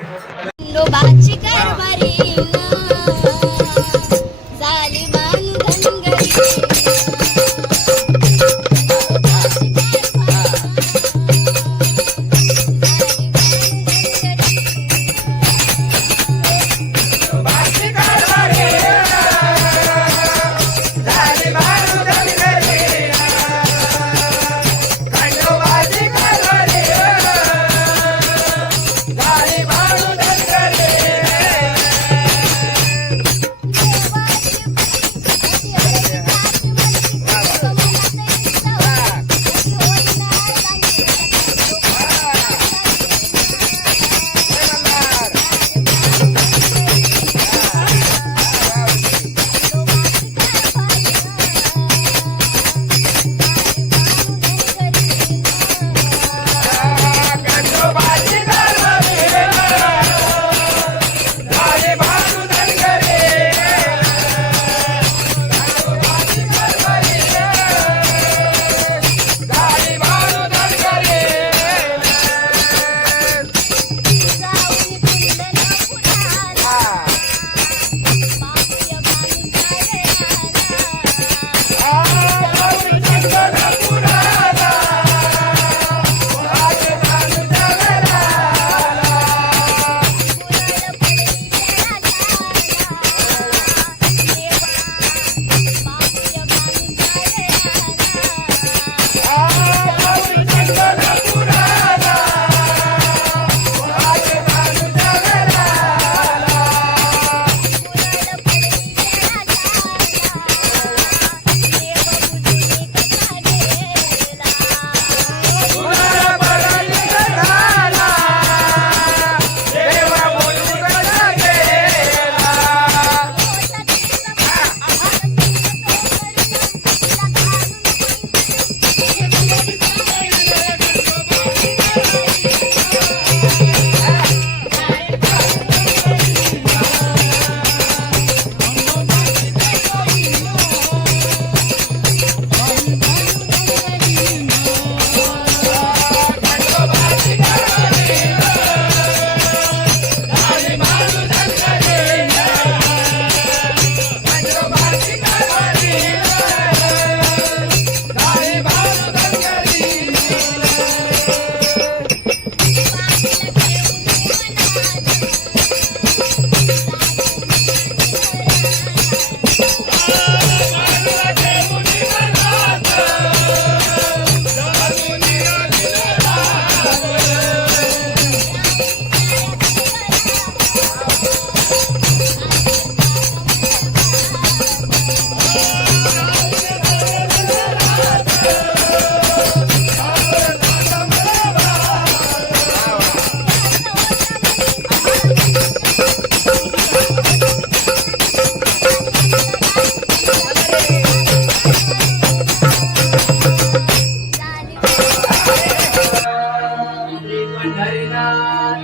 खंडोबाची कारभारी झाली बांधनगरी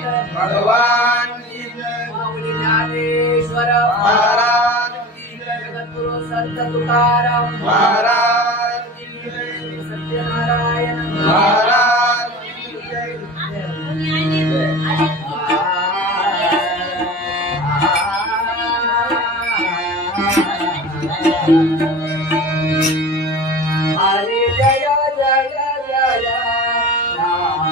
भगवान की जय, माऊली ज्ञानेश्वर महाराज की जय, जगद्गुरु संत तुकाराम महाराज की जय, सत्यनारायण महाराज की जय. हरे जय जय जय राम.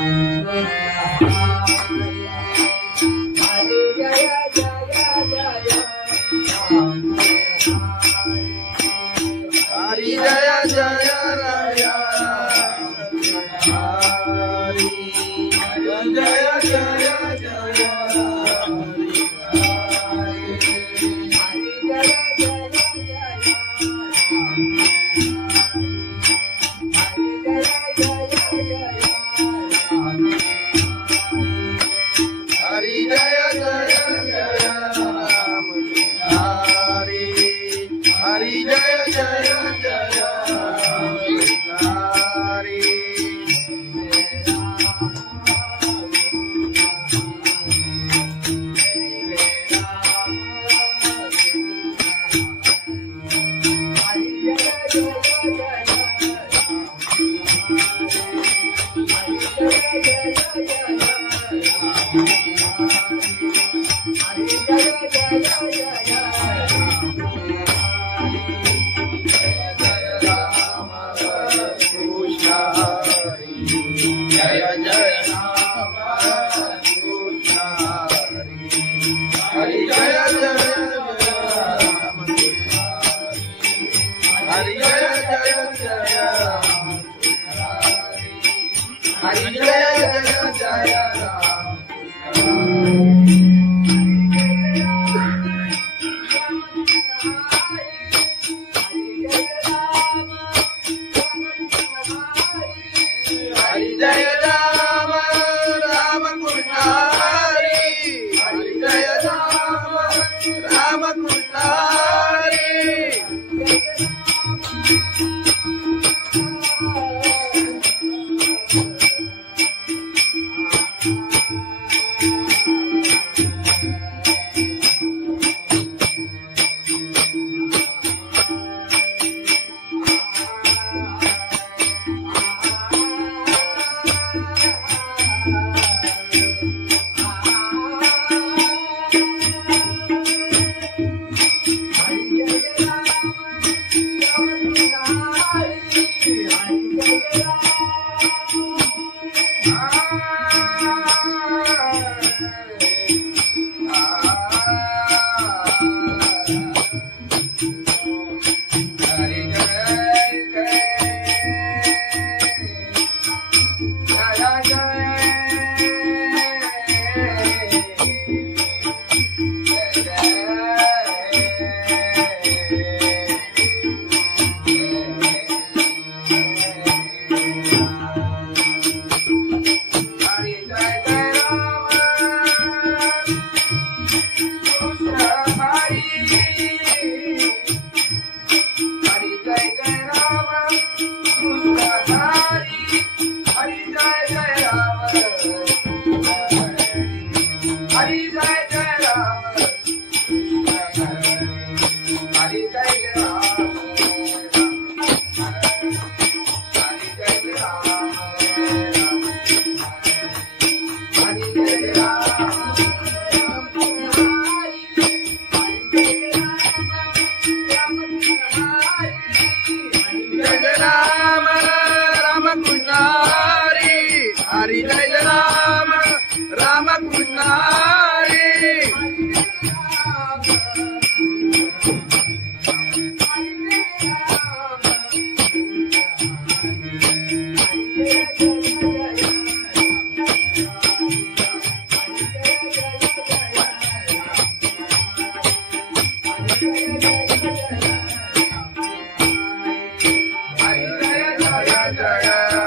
हरे जय जय जय राम. हरि जय जय राया, हरि जय जय जय हरे जय जय जय हरी जय राम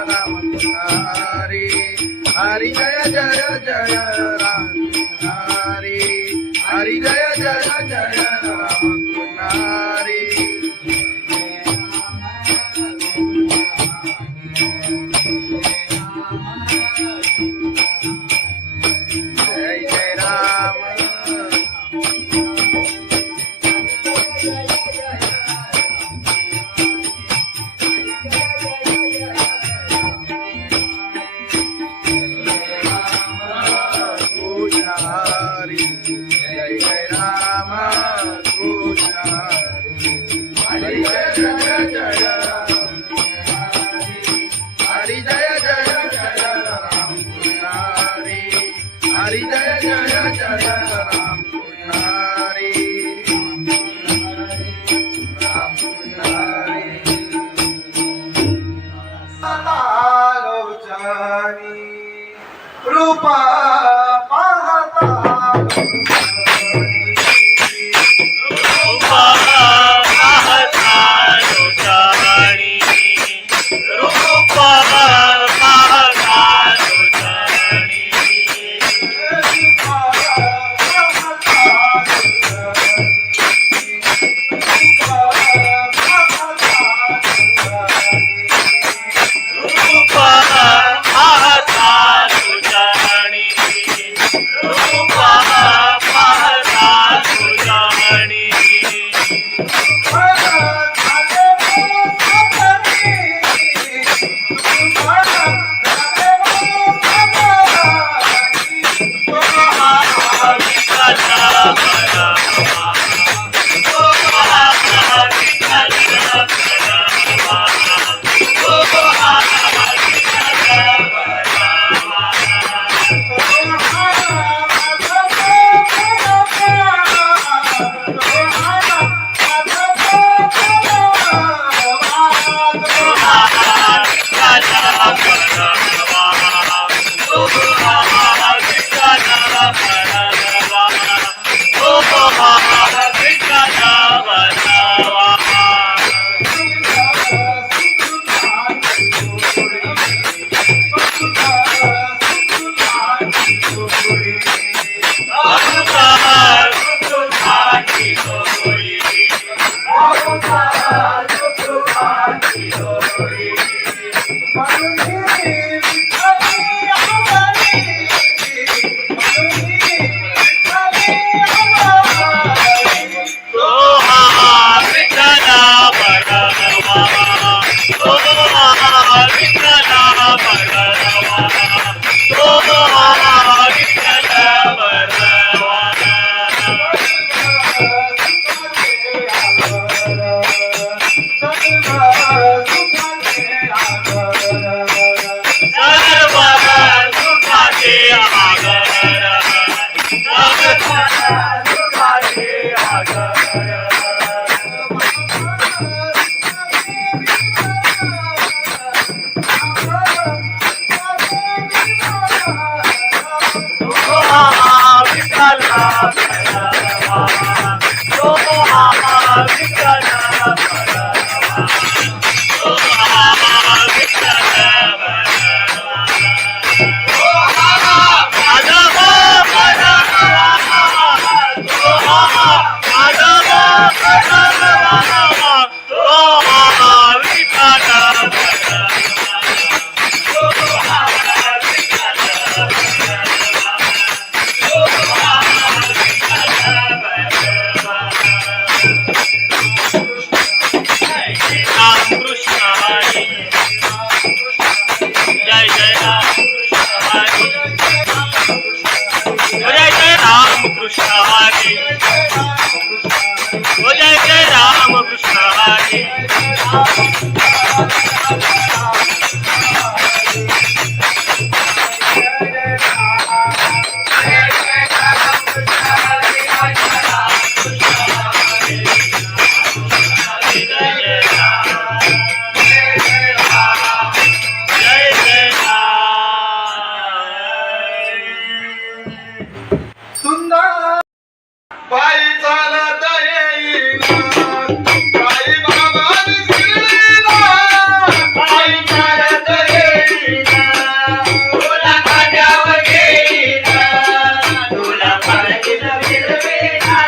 राम कृष्ण हरी हरी जय जय जय राम हरी हरी जय जय जय राम हरी जय जय राम हरी जय जय राम कृष्ण हरी जय जय जय हरी जय जय जय राम कृष्ण हरी हरी जय जय जय राम कृष्ण हरी पायी चालत येईना साई बाबांनी शिर्डीला पायी चालत येईना तुला खांद्यावर घेईना तुला पालखीत फिरवीना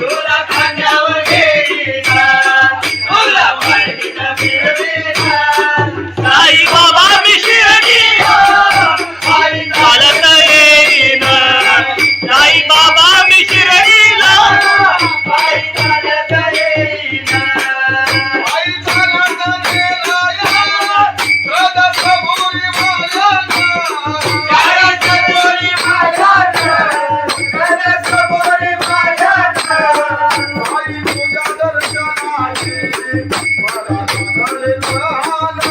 तुला खांद्यावर घेईना तुला पालखीत फिरवीना साई बाबा मी शिर्डीला पायी चालत येईना साई बाबा मी शिर्डीला पायी चालत येईना पायी चालत गेला या सदसभोरी माझ्याना सदसभोरी माझ्याना सदसभोरी माझ्याना पायी तुझ्या दर्शनाची मला लागले प्रहाना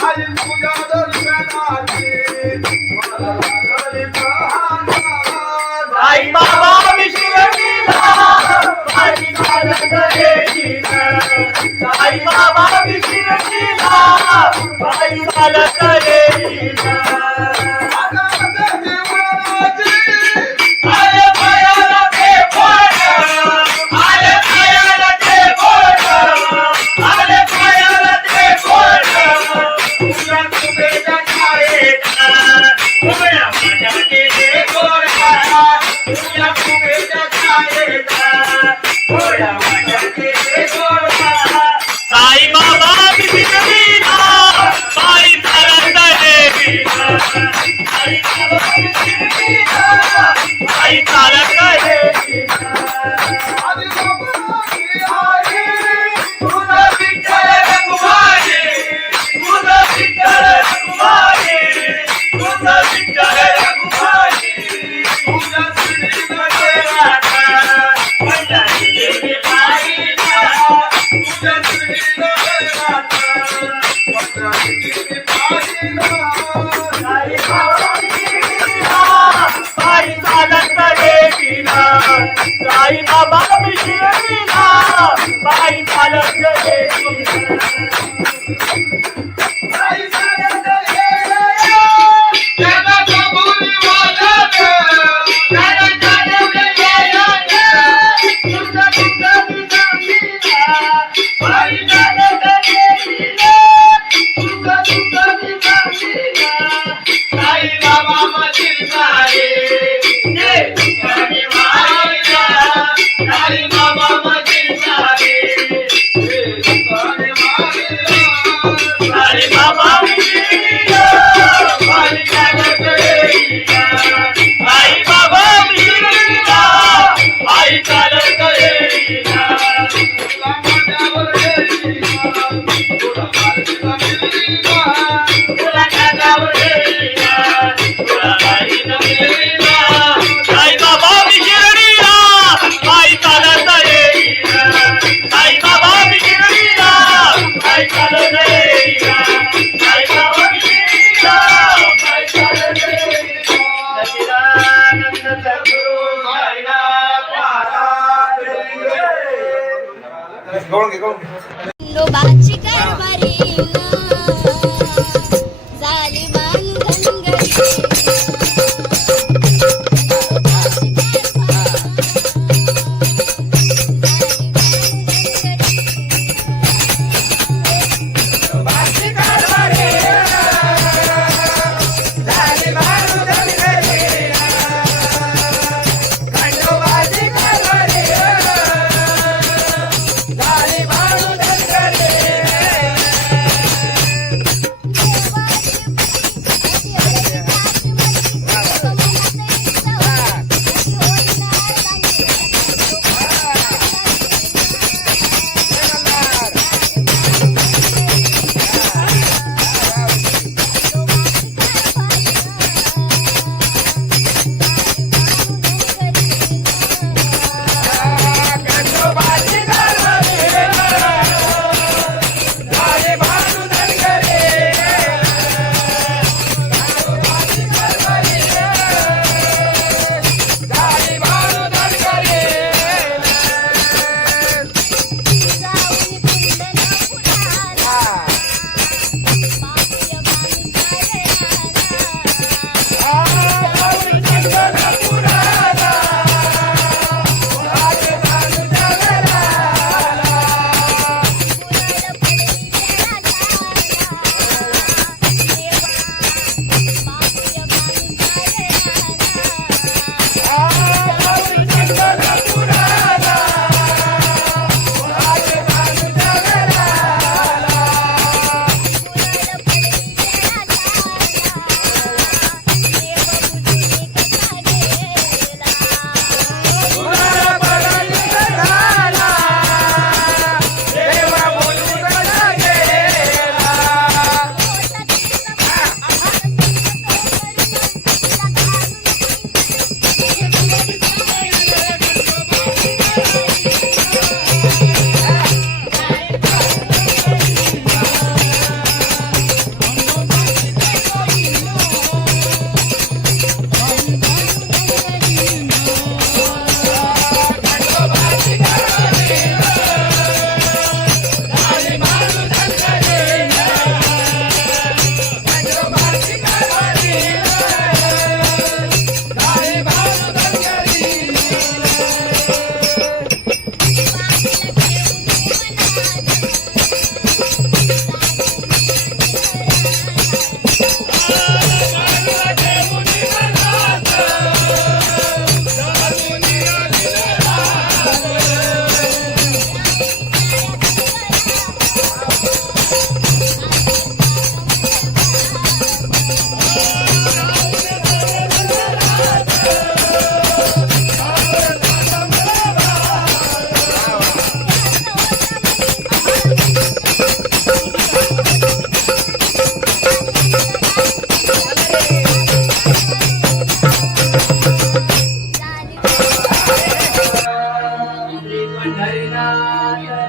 पायी तुझ्या दर्शनाची मला लागले प्रहाना साई बाबा मी शिर्डीला पायी चालत येईना साई बाबा मी शिर्डीला पायी चालत येईना आले पायाला ते बोट आले पायाला ते बोट आले पायाला ते बोट तुला तुझ्या छायेत उभ्या माझ्या ते गोरा तुला तुझ्या छायेत उभ्या माझ्या ते गोरा साई बाबा मी शिर्डीला पायी चालत येईना साई बाबा मी शिर्डीला पायी चालत येईना आदी बाबाची आई तुझा विठ्ठल रघुमाई तुझा विठ्ठल रघुमाई तुझा विठ्ठल रघुमाई तुझा शिर्डीला देवाचा पंढरी देवी पायीला तुझा शिर्डीला देवाचा पंढरी देवी पायीला साई बाबा मी शिर्डीला पायी चालत येईना साई बाबा मी शिर्डीला पायी चालत येईना पायी चालत येईना त्याला कबुली वाला त्याला चालवलं येईना तुझा तुझा सांगीना पायी चालत येईना तुझा तुझा सांगीना साई बाबा मशील सारे ते तुझ्याने वाईला साई बाबा मशील सारे ते तुझ्याने वाईला साई बाबा मी शिर्डीला पायी चालत येईना साई बाबा मी शिर्डीला पायी चालत येईना तुला खांद्यावर घेईना तुला पालखीत फिरवीना तुला खांद्यावर घेईना तुला पालखीत फिरवीना साई बाबा मी शिर्डीला पायी गवळून घे खंडोबाची कारभारी झाली बांधनगरी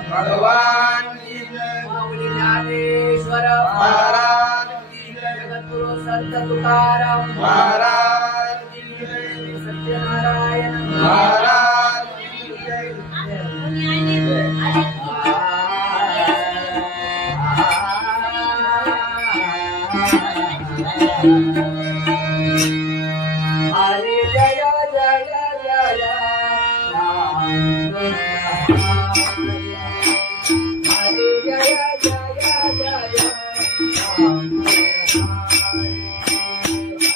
भगवान की जय माऊली ज्ञानेश्वर महाराज की जय जगद्गुरु संत तुकाराम महाराज की जय सत्यनारायण महाराज की जय हरे जय जय जय हरे जय जय जय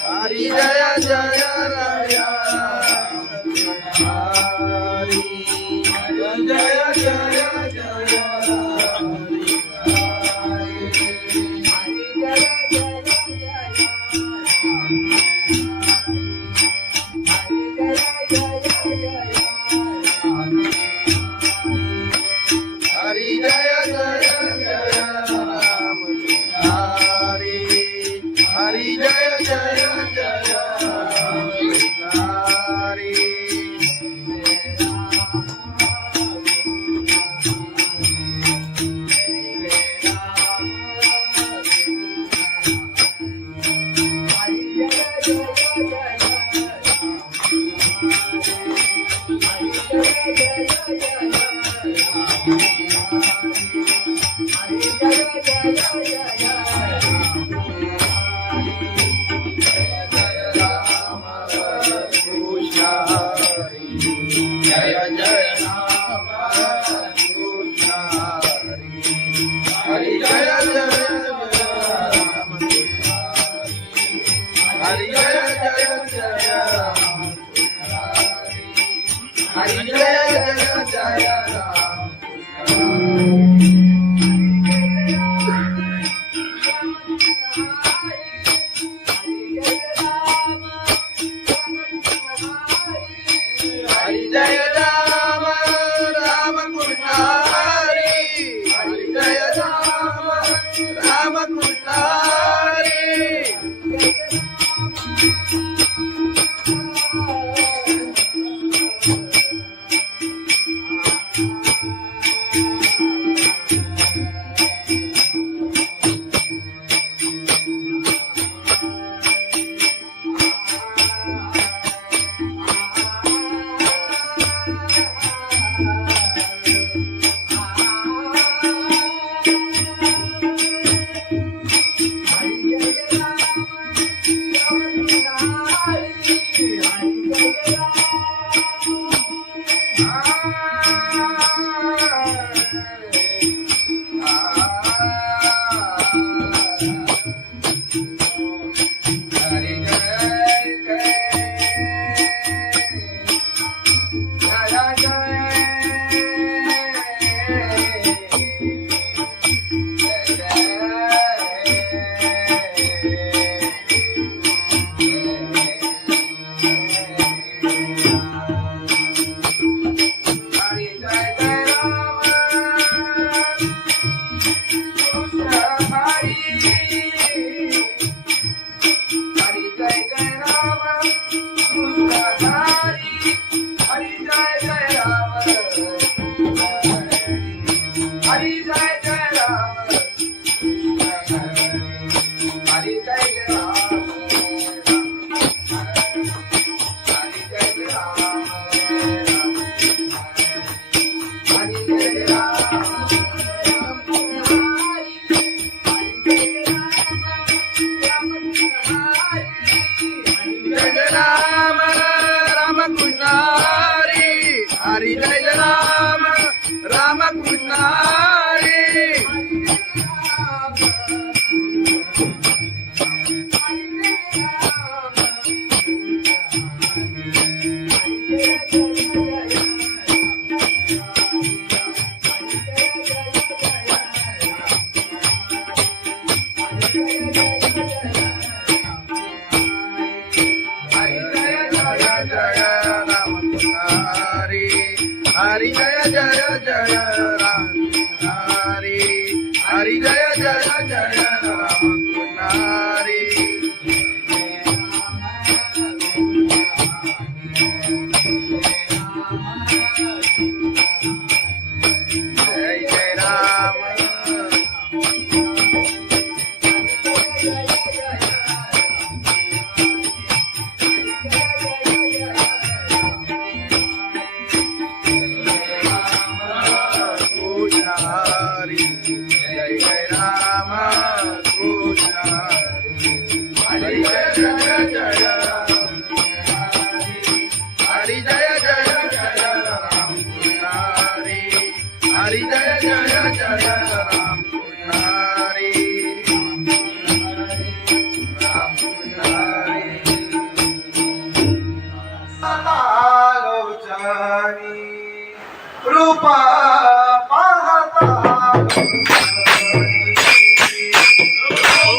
हरि जय जय राया हरि जय जय जय हरि जय जय जय राम हरि हरि जय जय जय हरि जय हरी जय राम राम कृष्ण हरी हरी जय राम राम कृष्ण हरी हरी जय राम राम कृष्ण हरी हरि जय जय जय राम हरि हरि जय जय जय राम हरि जय जय राम हरि जय जय राम कृष्ण हरि जय जय जय हरि जय जय जय राम कृष्ण हरि हरि जय जय जय राम कृष्ण हरि राम कृष्ण हरि आलोचनी रूपा रूपा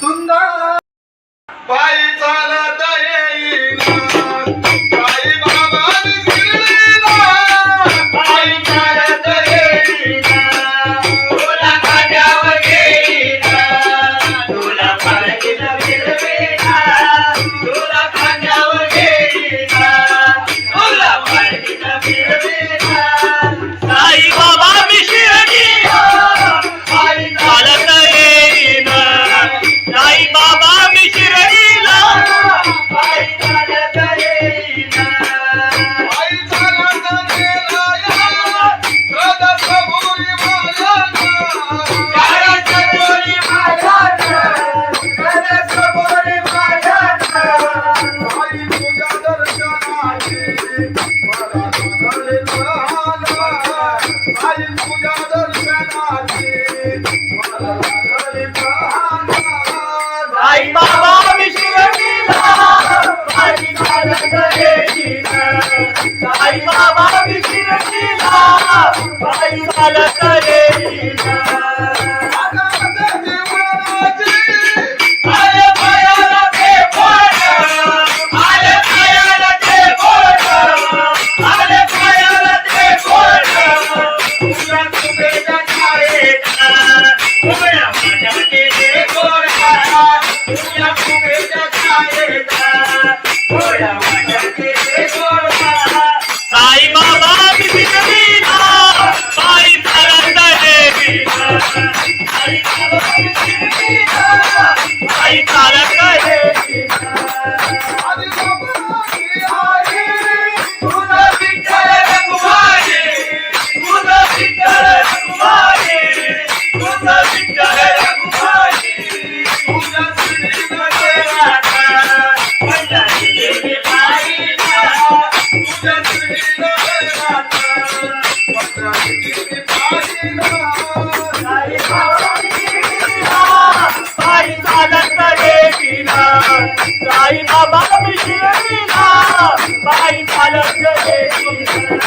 सुंदर पायी चालत येईना साई बाबांनी शिर्डीला पायी चालत येईना तुला खांद्यावर घेईना तुला पालखीत फिरवेना तुला खांद्यावर घेईना तुला पालखीत फिरवेना साई बाबा मी शिर्डीला पायी चालत येईना साई बाबा मी शिर्डीला पायी चालत येईना पायी चालत गेला या गदसबुरी माझ्याना गदसबुरी माझ्याना गदसबुरी माझ्याना साई तुझ्या दर्शनाची मला झाले झाला साई तुझ्या दर्शनाची मला झाले झाला साई बाबा मी शिर्डीला पायी चालत येईना साई बाबा मी शिर्डीला पायी चालत येईना आगाते जीवनाची आले पायाला ते बोट आले पायाला ते बोट आले पायाला ते बोट तुझ्या तुझ्या छायेचा उघड्या माझ्या केले गोडा तुझ्या तुझ्या छायेचा उघड्या माझ्या केले गोडा साई बाबा मी शिर्डीला पायी चालत येईना साई बाबा मी शिर्डीला पायी चालत येईना आदी बाबाची आई तुझा विठ्ठल रखुमाई तुझा विठ्ठल रखुमाई तुझा विठ्ठल रखुमाई तुझ्या शिर्डीमध्ये राहता पंढरीचे पायीला तुझ्या शिर्डीमध्ये राहता पंढरीचे पायीला साई बाबा मी शिर्डीला पायी चालत येईना साई बाबा मी शिर्डीला पायी चालत येईना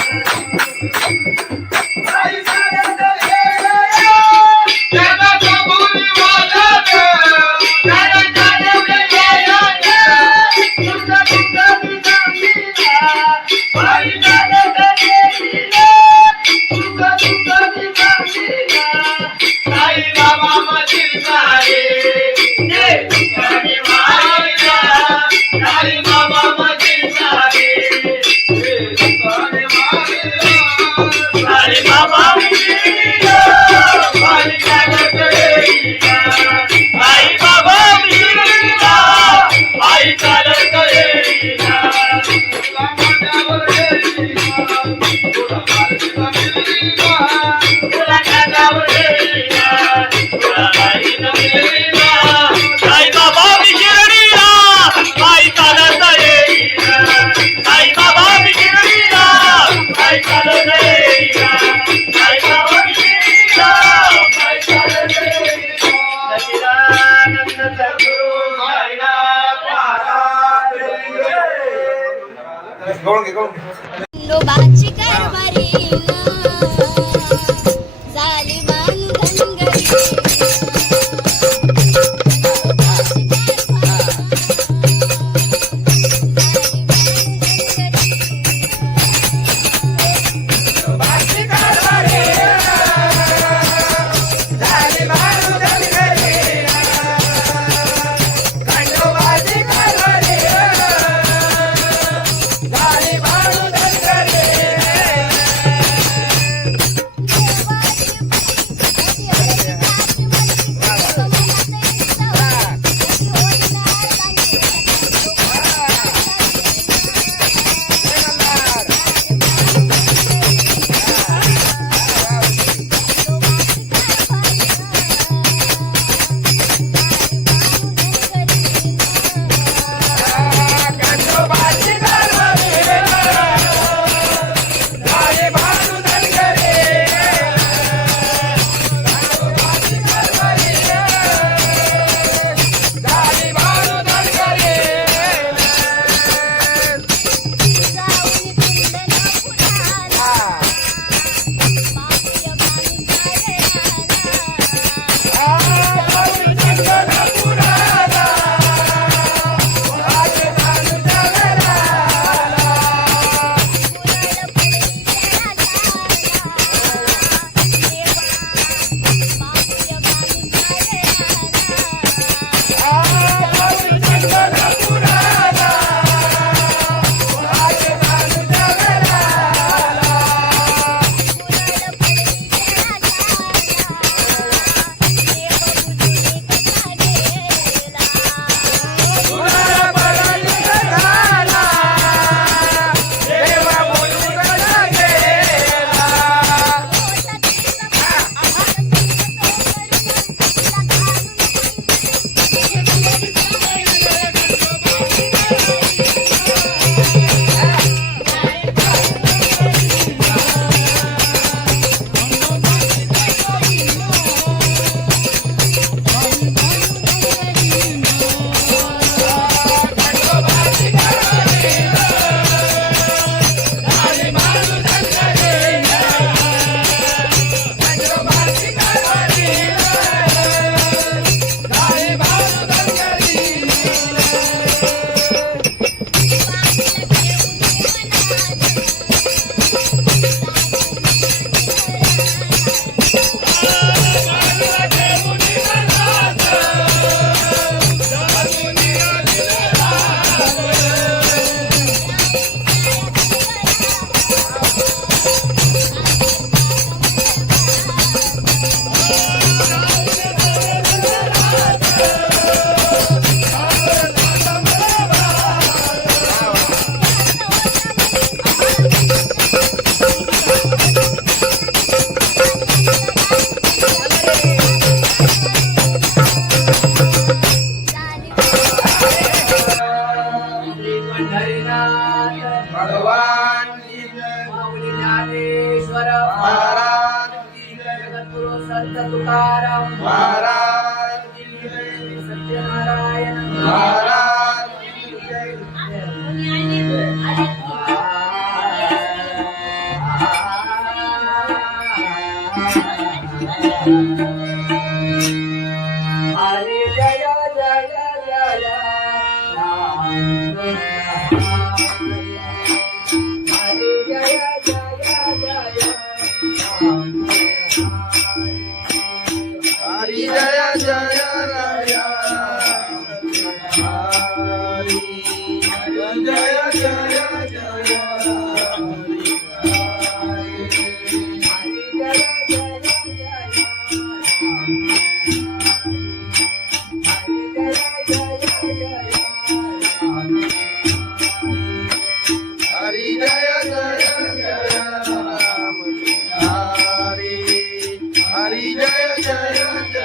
साई चालत येईना त्याला कबुली वाजवते त्याला जाणवले गेल्याने तुझा तुझा तुझा मीरा पायी चालत येईना तुझा तुझा तुझा मीरा साई बाबा माझी सारे जे तुझ्याने मारिला साई बाबा माझी सारे जे तुझ्याने मारिला साई बाबा मी शिर्डीला पायी चालत येईना साई बाबा मी शिर्डीला पायी चालत येईना तुला खांद्यावर घेईना तुला पालखीत फिरवीना तुला खांद्यावर घेईना तुला पालखीत फिरवीना साई बाबा मी शिर्डीला पायी चालत येईना साई बाबा मी शिर्डीला पायी चालत येईना साई बाबा मी शिर्डीला पायी चालत येईना सच्चिदानंद सद्गुरु साईनाथ महाराज खंडोबाची कारभारी झाली बांधनगरी महाराज की जय. हरे जय जय जय राम. हरे जय जय जय राम. हरी जय जय राया हरी जय जय जय हरी जय जय जय राम हरी हरी जय जय जय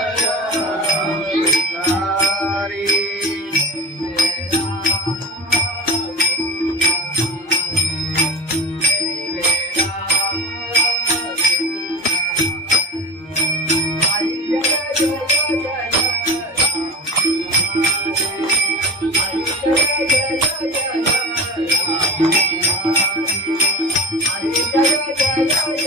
हरी जय जय राम कृष्ण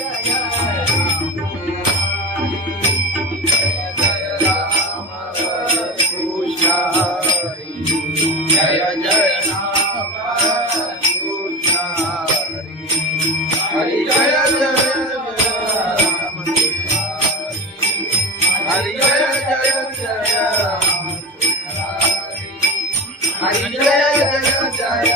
हरि जय जय राम हरि जय जय जय राम हरि जय जय जय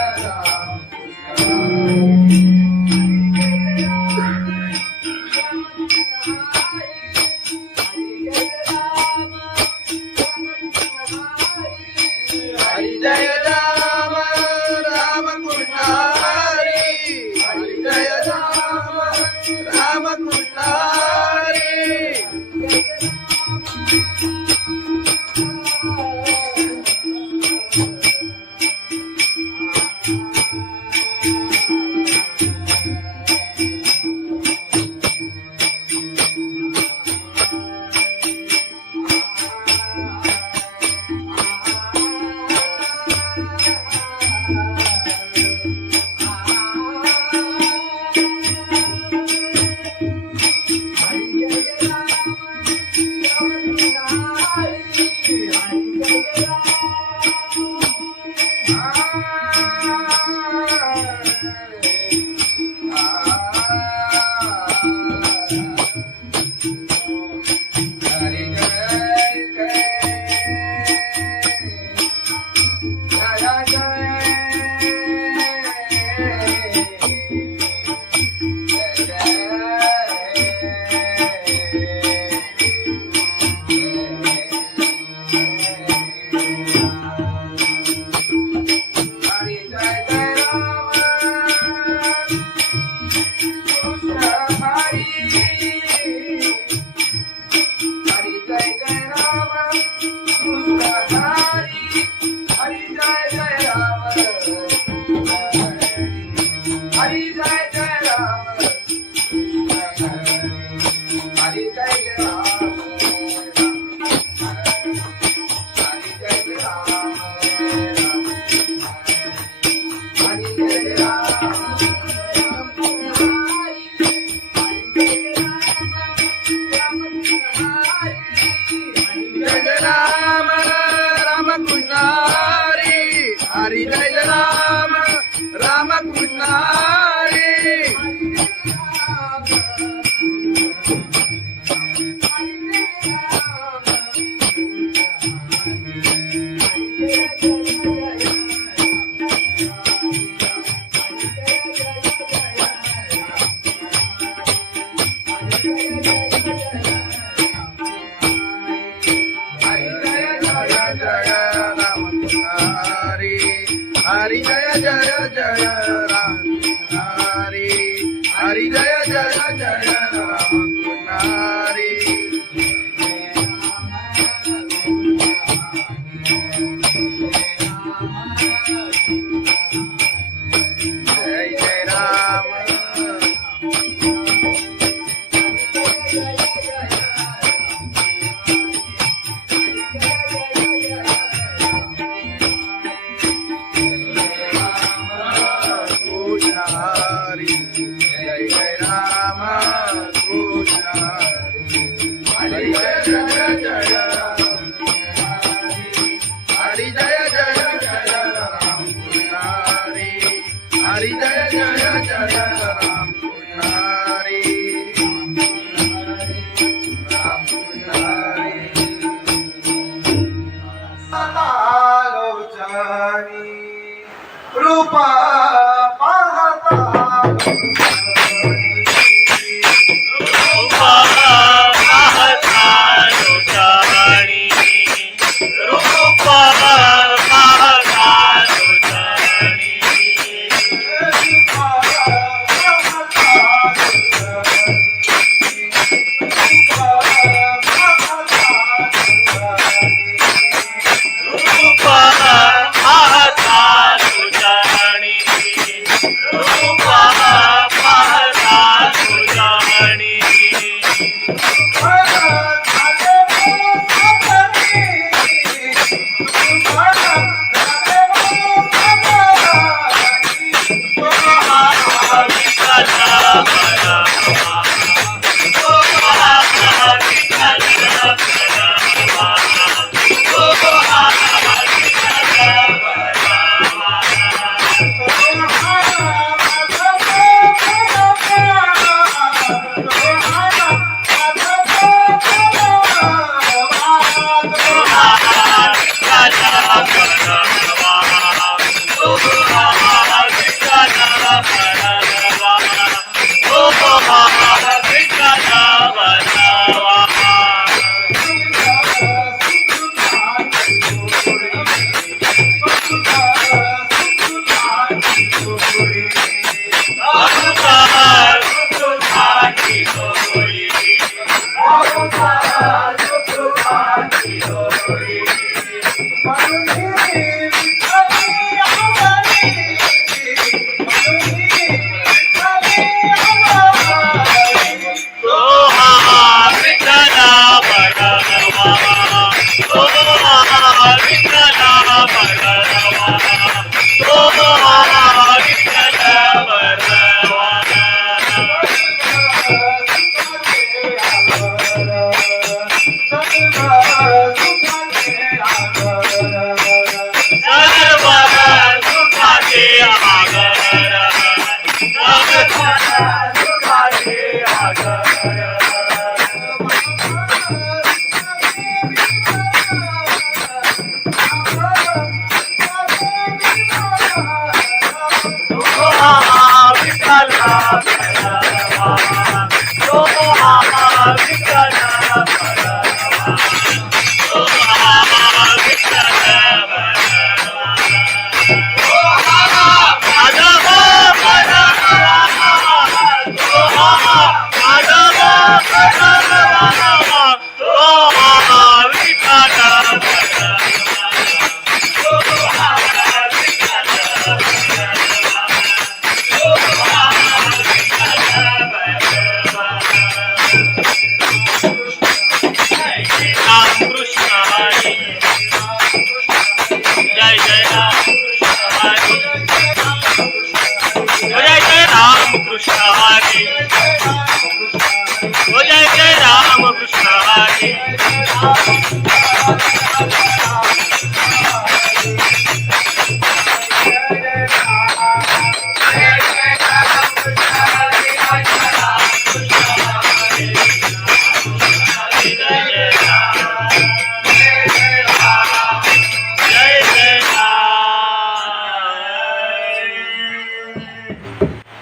राम हरि जय राम राम कृष्ण हरि हरि जय राम राम कृष्ण हरि हरि जय राम राम कृष्ण हरि हरि जय जय जय राम हरि हरि जय जय जय राम हरि जय जय राम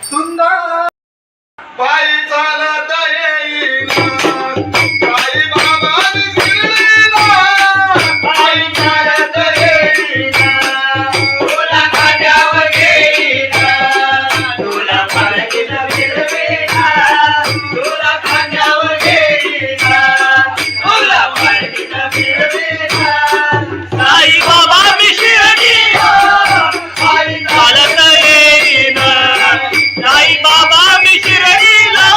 सुंदर पायी चालत येईन साई बाबा शिर्डीला पायी चालत येईन तुला खांद्यावर घेईन तुला पालखीत फिरवीन तुला खांद्यावर घेईन तुला पालखीत फिरवीन साई बाबा मी शिर्डीला पायी चालत येईन साई बाबा मी शिर्डीला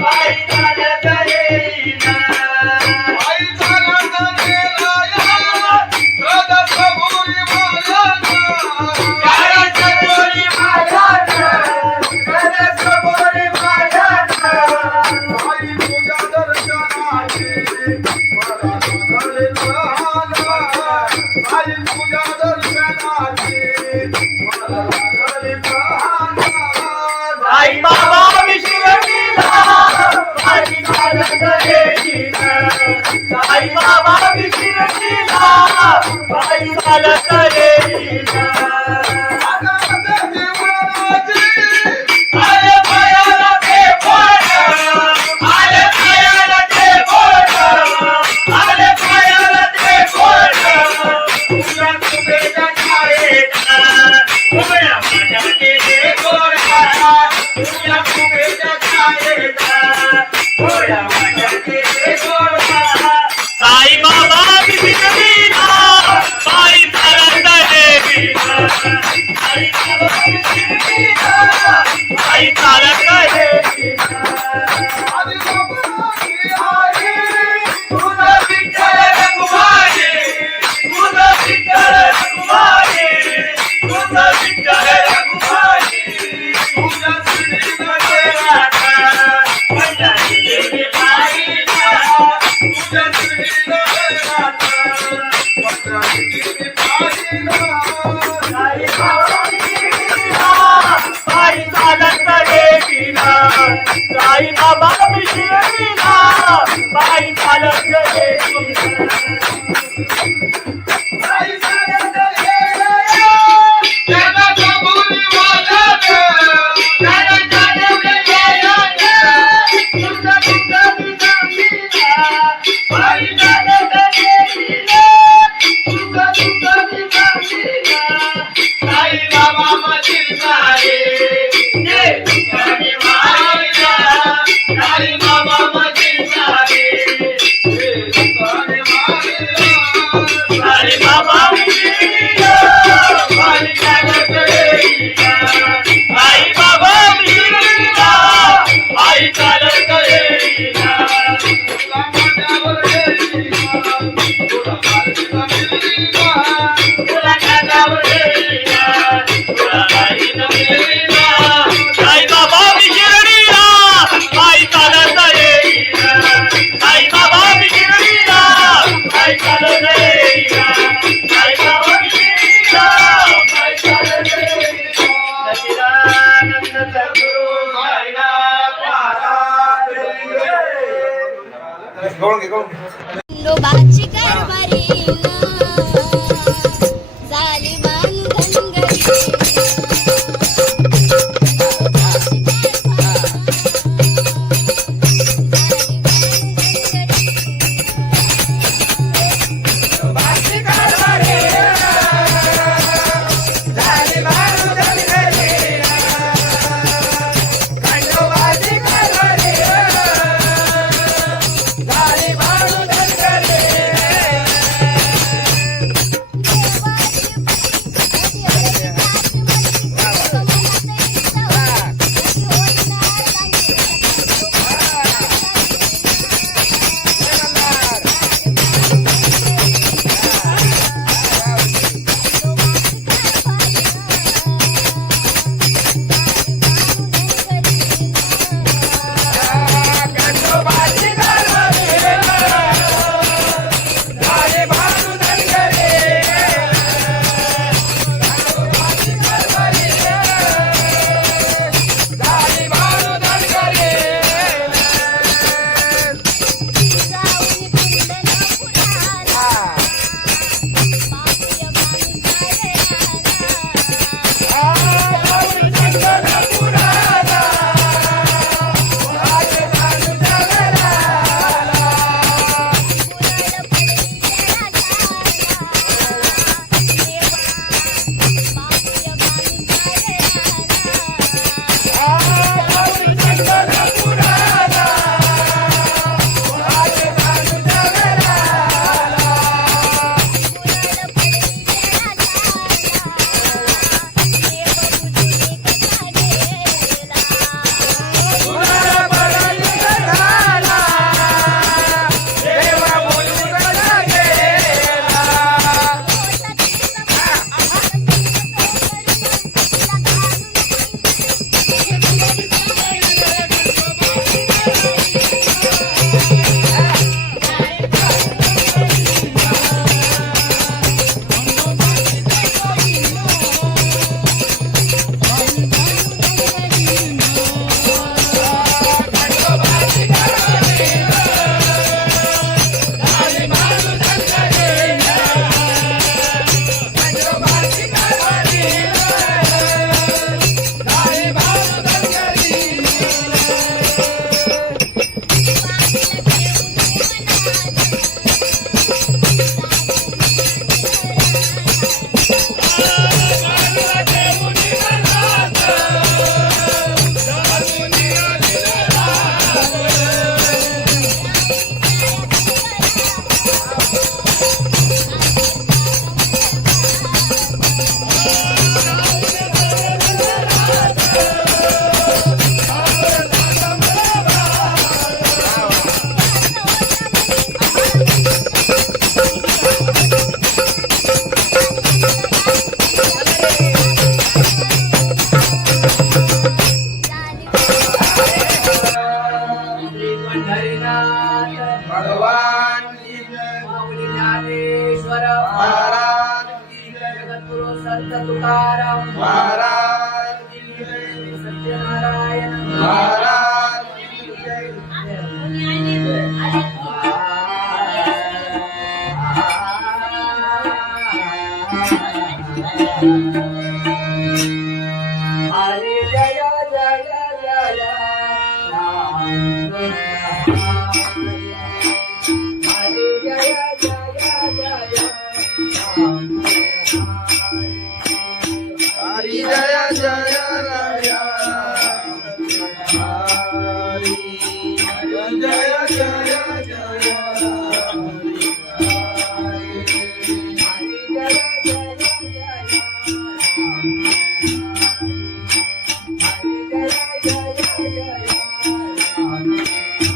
पायी चालत येईन पायी चालत गेला या सदसबुरी महाराज सदसबुरी महाराज सदसबुरी महाराज पायी तुझ्या दर्शनाची मला लागले प्रहार पायी तुझ्या दर्शनाची मला लागले प्रहार साई बाबा मी शिर्डीला पायी चालत येईन साई बाबा मी शिर्डीला पायी चालत येईन आले पायाला ते बोट आले पायाला ते बोट आले पायाला ते बोट तुझ्या कुबेच्या छायेत उभ्या माझ्या गेले गोरा तुझ्या कुबेच्या छायेत उभ्या माझ्या गेले गोरा साई बाबा मी शिर्डीला पायी चालत येईन साई बाबा मी शिर्डीला पायी चालत येईन आदी बाबाची आई तुझा विठ्ठल रखुमाई तुझा विठ्ठल रखुमाई तुझा विठ्ठल रखुमाई तुझ्या शिर्डीमध्ये राहता पंढरीची पायीला तुझ्या शिर्डीमध्ये राहता पंढरीची पायीला साई बाबा मी शिर्डीला पायी चालत येईन सच्चिदानंद सद्गुरु साईनाथ महाराज की जय. खंडोबाची कारभारी झाली बांधनगरी. संत तुकाराम महाराज की जय. सत्यनारायण महाराज की जय. हरे जय जय जय राम. हरे जय जय जय राम. हरि जय जय राया. हरि जय जय जय Hare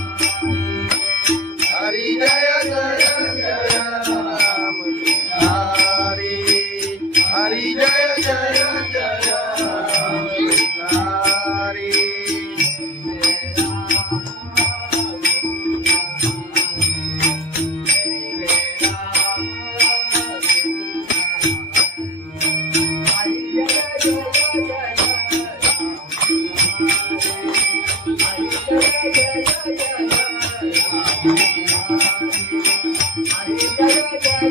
हरी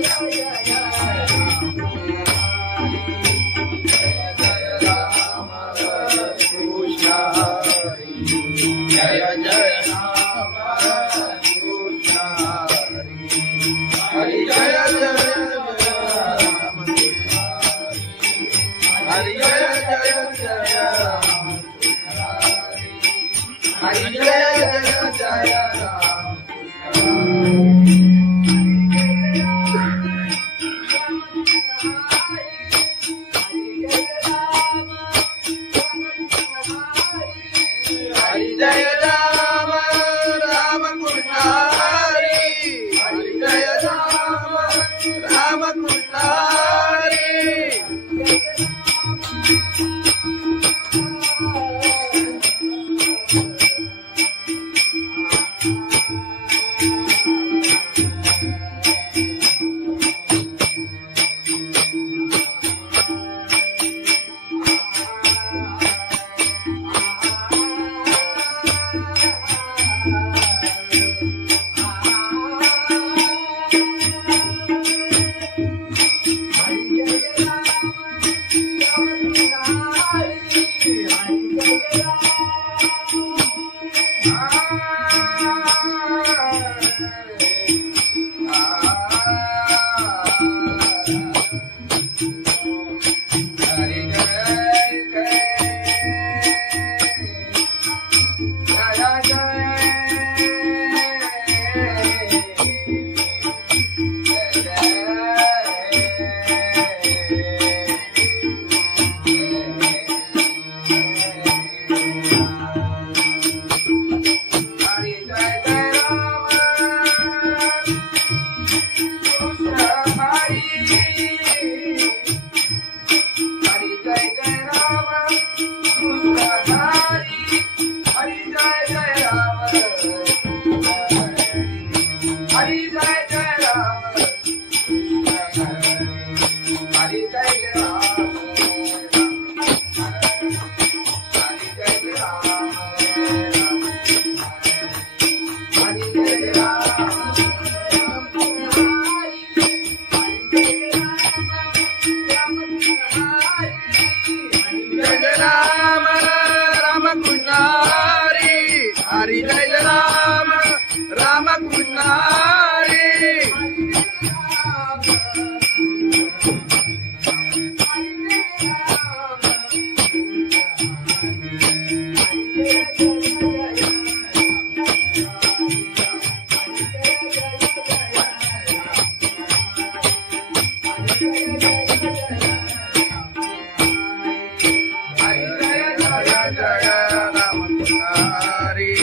जय राम राम कृष्ण हरी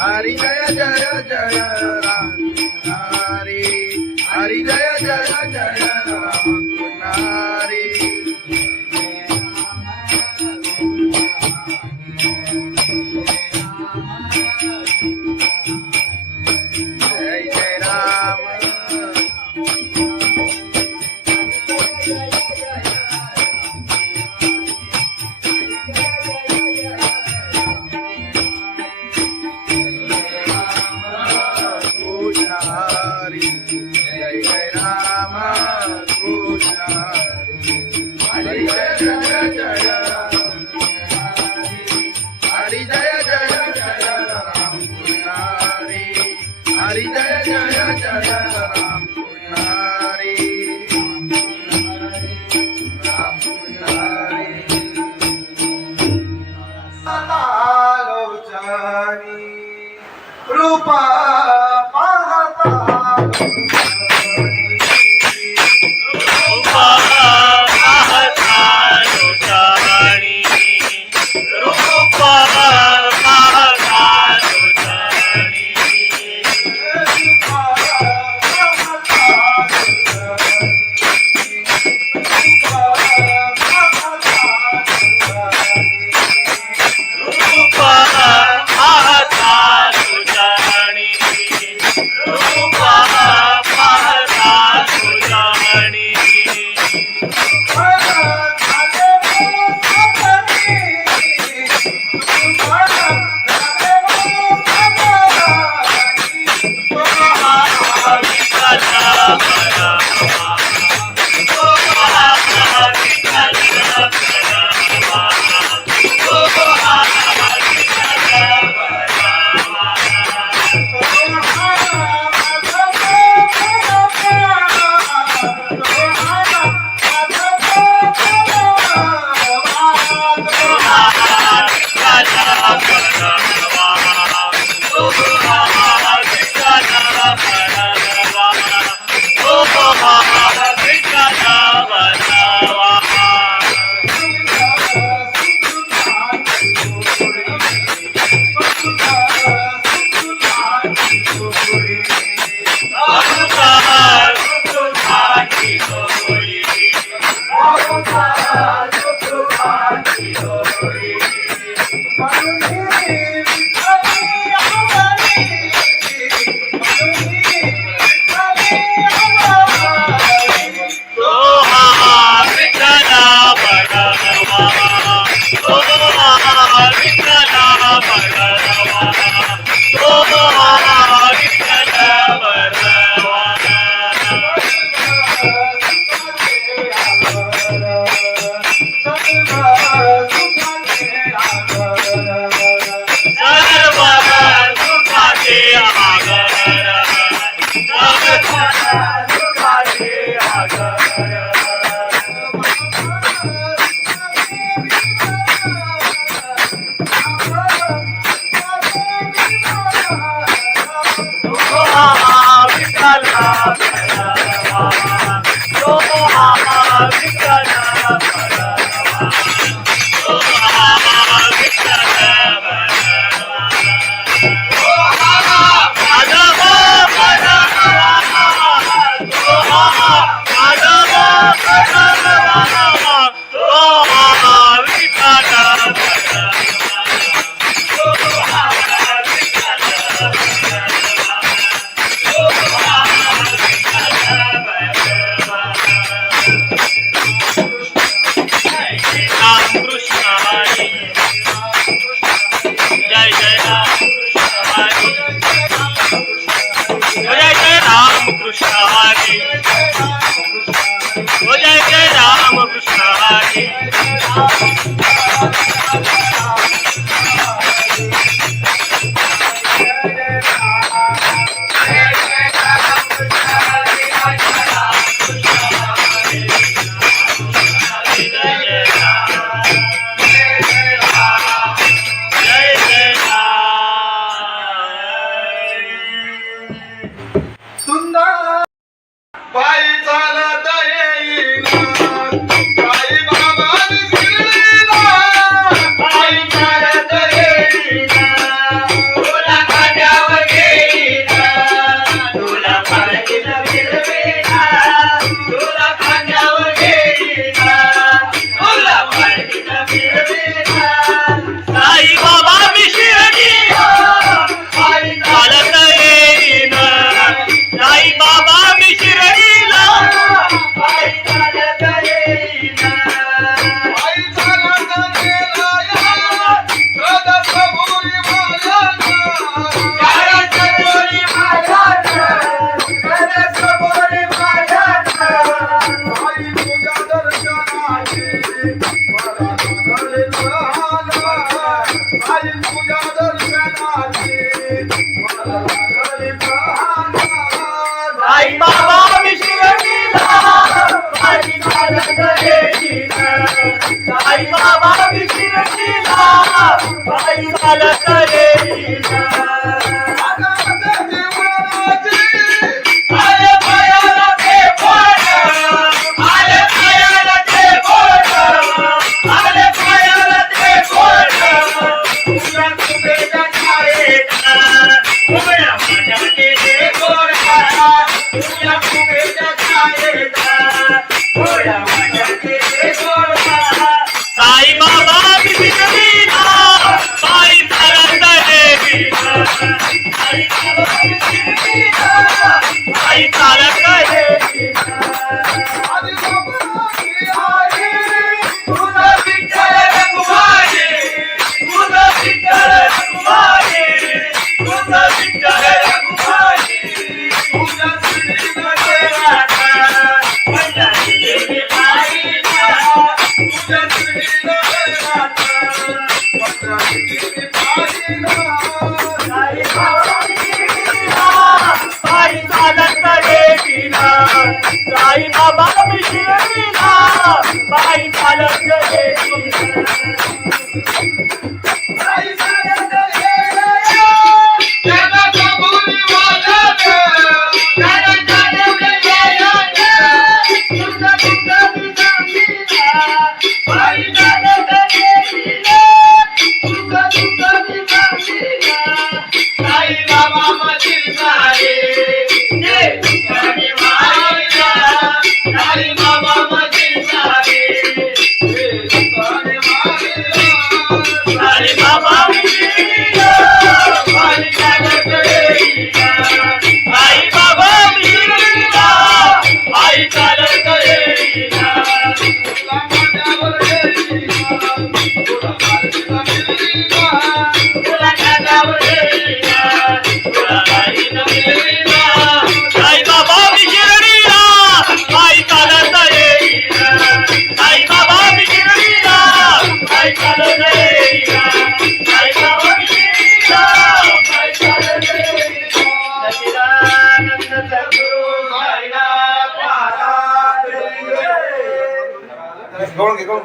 हरि जय जय जय राम हरि हरि जय जय जय राम हरि जय जय राम हरि जय जय राम कृष्ण हरि जय जय जय हरि जय जय जय राम कृष्ण हरि जय जय जय राम कृष्ण राम कृष्ण आलोचनी रूपा रूपा पाहता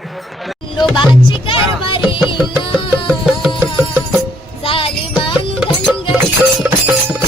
खंडोबाची कारभारी झाली मान धनगरी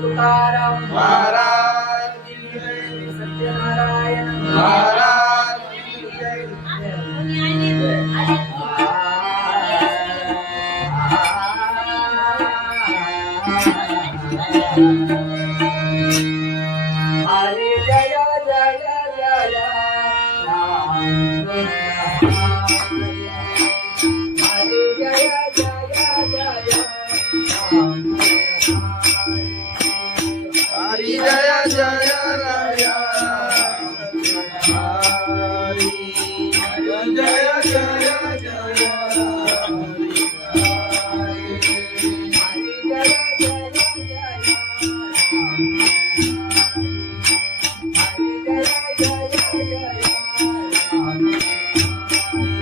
तुकाराम महाराज की जय, सत्यनारायण महाराज की जय. हरे जय जय जय राम हरे जय जय जय राम हरी जय जय राया हरी जय जय जय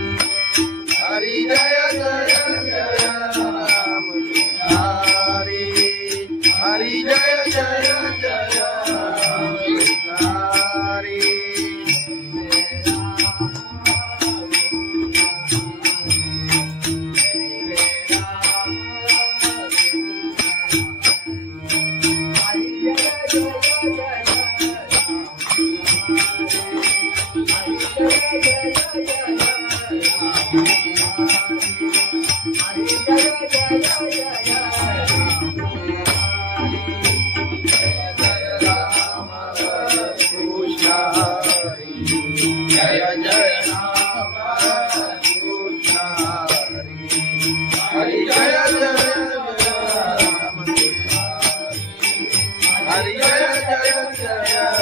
हरी जय जय जय राम हरी हरी जय जय जय हरी कृष्ण हरी जय जय राम कृष्ण हरी जय जय राम हरी जय जय जय राम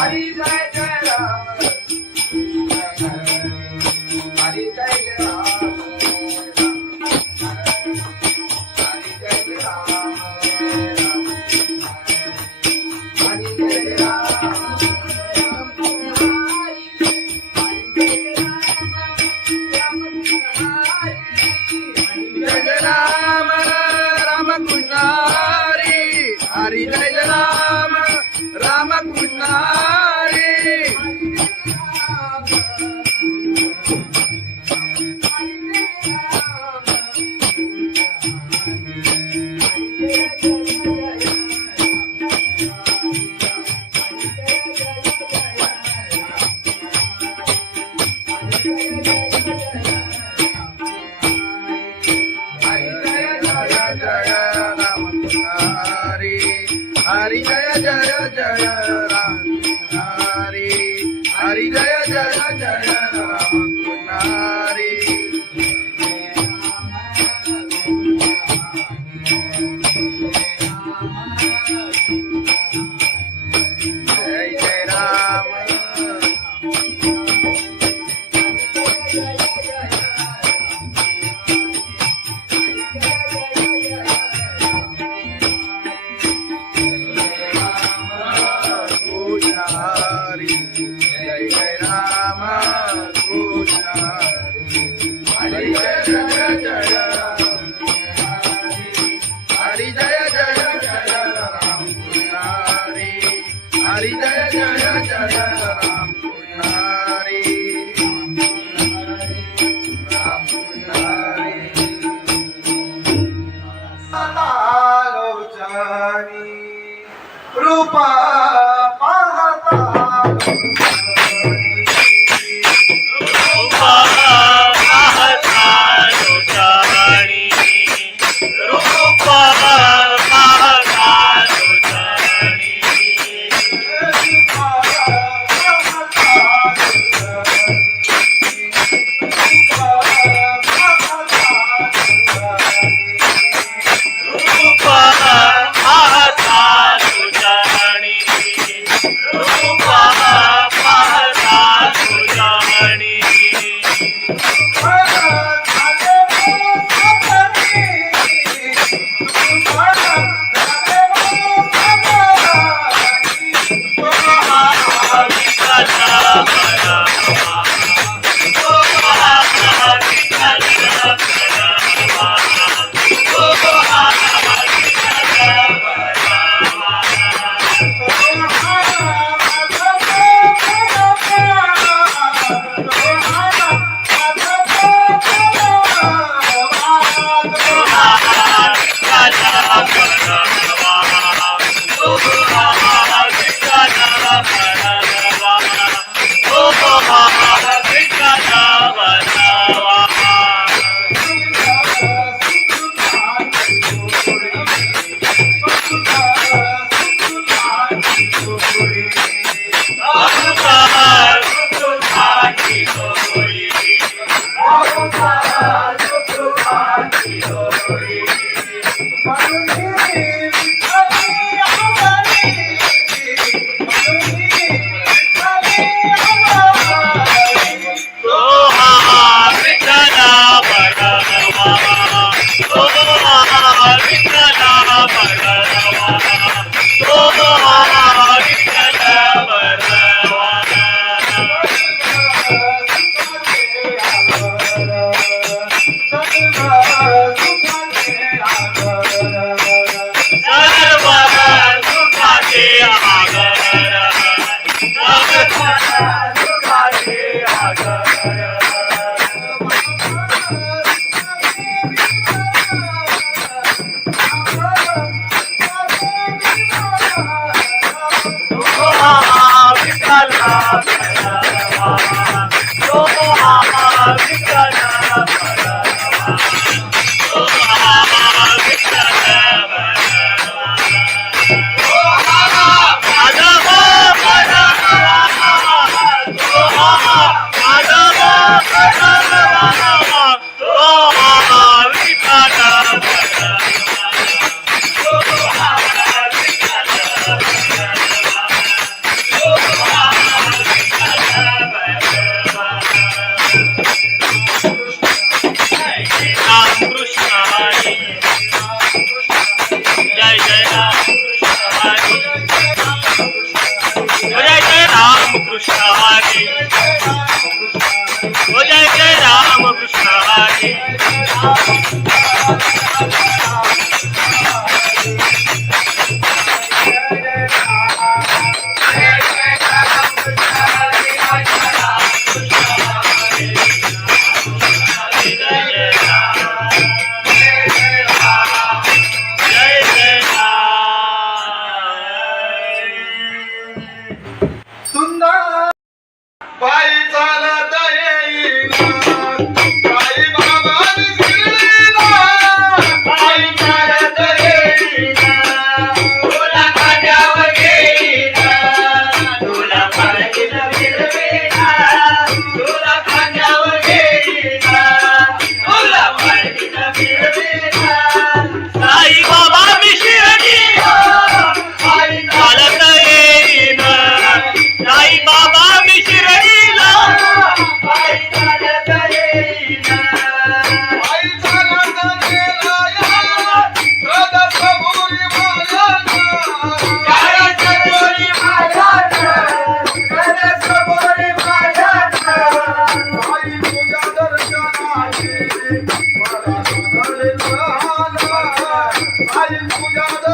हरी जय जय जय राम हरी जय राम राम कृष्ण हरी हरी जय राम राम कृष्ण हरी हरी जय राम राम कृष्ण हरी हरि जय जय जय राम हरि हरि जय जय जय राम हरि जय जय राम हरी जय जय जय राम कृष्ण हरी राम कृष्ण हरी आलोचनी रूपा पाहता तुझ्या